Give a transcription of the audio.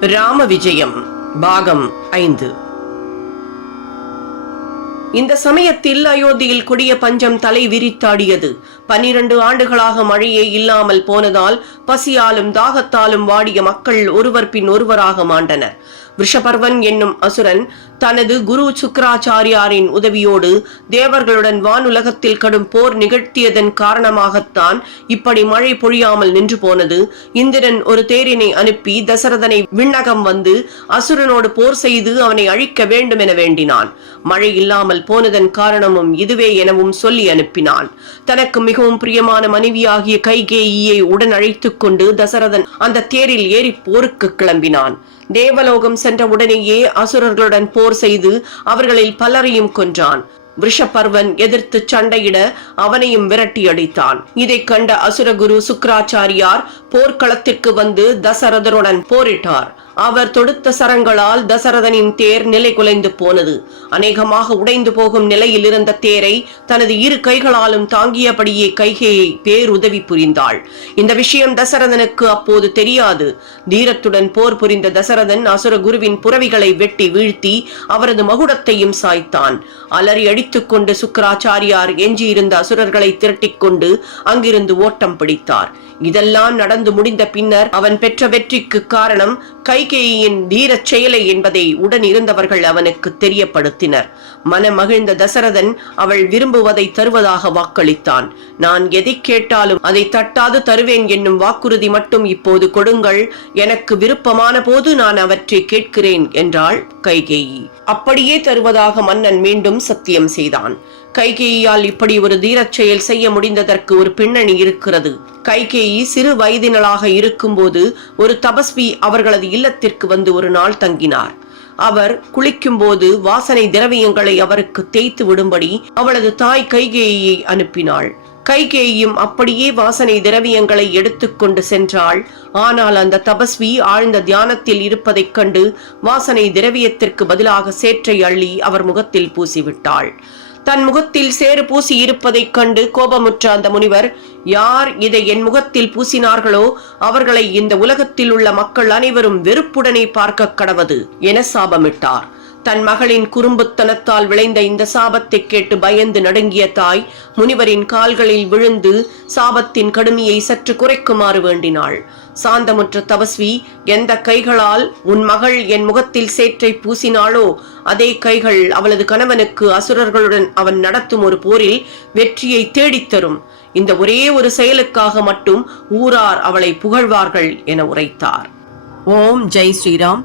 ராம விஜயம் பாகம் ஐந்து. இந்த சமயத்தில் அயோத்தியில் கொடிய பஞ்சம் தலை விரித்தாடியது. பனிரண்டு ஆண்டுகளாக மழையே இல்லாமல் போனதால் பசியாலும் தாகத்தாலும் வாடிய மக்கள் ஒருவர் பின் ஒருவராக மாண்டனர். ரிஷபர்வன் என்னும் அசுரன் தனது குரு சுக்கராச்சாரியாரின் உதவியோடு தேவர்களுடன் வானுலகத்தில் கடும் போர் நிகழ்த்தியதன் காரணமாகத்தான் இப்படி மழை பொழியாமல் நின்று போனது. இந்திரன் ஒரு தேரினை அனுப்பி தசரதனை விண்ணகம் வந்து அசுரனோடு போர் செய்து அவனை அழிக்க வேண்டும் என வேண்டினான். மழை இல்லாமல் போனதன் காரணமும் இதுவே எனவும் சொல்லி அனுப்பினான். தனக்கு மிகவும் பிரியமான மனைவியாகிய கைகேயியை உடன் அழைத்துக் கொண்டு தசரதன் அந்த தேரில் ஏறி போருக்கு கிளம்பினான். தேவலோகம் சென்ற உடனேயே அசுரர்களுடன் போர் செய்து அவர்களில் பலரையும் கொன்றான். விஷபர்வன் எதிர்த்து சண்டையிட அவனையும் விரட்டி அடித்தான். இதை கண்ட அசுரகுரு சுக்கராச்சாரியார் போர்க்களத்திற்கு வந்து தசரதருடன் போரிட்டார். அவர் தொடுத்த சரங்களால் தசரதனின் தேர் நிலை குலைந்து போனது. அநேகமாக உடைந்து போகும் நிலையில் இருந்த தேரை தனது இரு கைகளாலும் தாங்கியபடியே கைகையை பேருதவி புரிந்தாள். இந்த விஷயம் தசரதனுக்கு அப்போது தெரியாது. தீரத்துடன் போர் புரிந்த தசரதன் அசுர குருவின் புறவிகளை வெட்டி வீழ்த்தி அவரது மகுடத்தையும் சாய்த்தான். அலறி அடித்துக் கொண்டு சுக்கராச்சாரியார் எஞ்சியிருந்த அசுரர்களை திரட்டிக் கொண்டு அங்கிருந்து ஓட்டம் பிடித்தார். இதெல்லாம் நடந்து முடிந்த பின்னர் அவன் பெற்ற வெற்றிக்கு காரணம் கை கைகேயின் தீரச் செயலை என்பதை உடன் இருந்தவர்கள் அவனுக்கு தெரியப்படுத்தினர். மனமகிழ்ந்த தசரதன் அவள் விரும்புவதை தருவதாக வாக்களித்தான். நான் எதை கேட்டாலும் அதை தட்டாது தருவேன் என்னும் வாக்குறுதி மட்டும் இப்போது கொடுங்கள். எனக்கு விருப்பமான போது நான் அவற்றை கேட்கிறேன் என்றாள் கைகேயி. அப்படியே தருவதாக மன்னன் மீண்டும் சத்தியம் செய்தான். கைகேயியால் இப்படி ஒரு தீரச் செயல் செய்ய முடிந்ததற்கு ஒரு பின்னணி இருக்கிறது. கைகேயி சிறு வயதினளாக இருக்கும்போது ஒரு தபஸ்வி அவர்களது இல்லத்தில் இல்லத்திற்கு வந்து ஒரு நாள் தங்கினார். அவர் குளிக்கும்போது வாசனை திரவியங்களை அவருக்கு தேய்த்து விடும்படி அவளது தாய் கைகேயை அனுப்பினாள். கைகேயும் அப்படியே வாசனை திரவியங்களை எடுத்துக்கொண்டு சென்றாள். ஆனால் அந்த தபஸ்வி ஆழ்ந்த தியானத்தில் இருப்பதைக் கண்டு வாசனை திரவியத்திற்கு பதிலாக சேற்றை அள்ளி அவர் முகத்தில் பூசிவிட்டாள். தன் முகத்தில் சேறு பூசி இருப்பதைக் கண்டு கோபமுற்ற அந்த முனிவர் யார் இதை என் முகத்தில் பூசினார்களோ அவர்களை இந்த உலகத்தில் உள்ள மக்கள் அனைவரும் வெறுப்புடனே பார்க்க கடவது என சாபமிட்டார். தன் மகளின் குறும்புத்தனத்தால் விளைந்த இந்த சாபத்தை கேட்டு பயந்து நடுங்கிய தாய் முனிவரின் கால்களில் விழுந்து சாபத்தின் கடுமையை சற்று குறைக்குமாறு வேண்டினாள். சாந்தமுற்ற தபஸ்வி எந்த கைகளால் உன் மகள் என் முகத்தில் சேற்றை பூசினாளோ அதே கைகள் அவளது கணவனுக்கு அசுரர்களுடன் அவன் நடத்தும் ஒரு போரில் வெற்றியை தேடித்தரும் இந்த ஒரே ஒரு செயலுக்காக மட்டும் ஊரார் அவளை புகழ்வார்கள் என உரைத்தார். ஓம் ஜெய் ஸ்ரீராம்.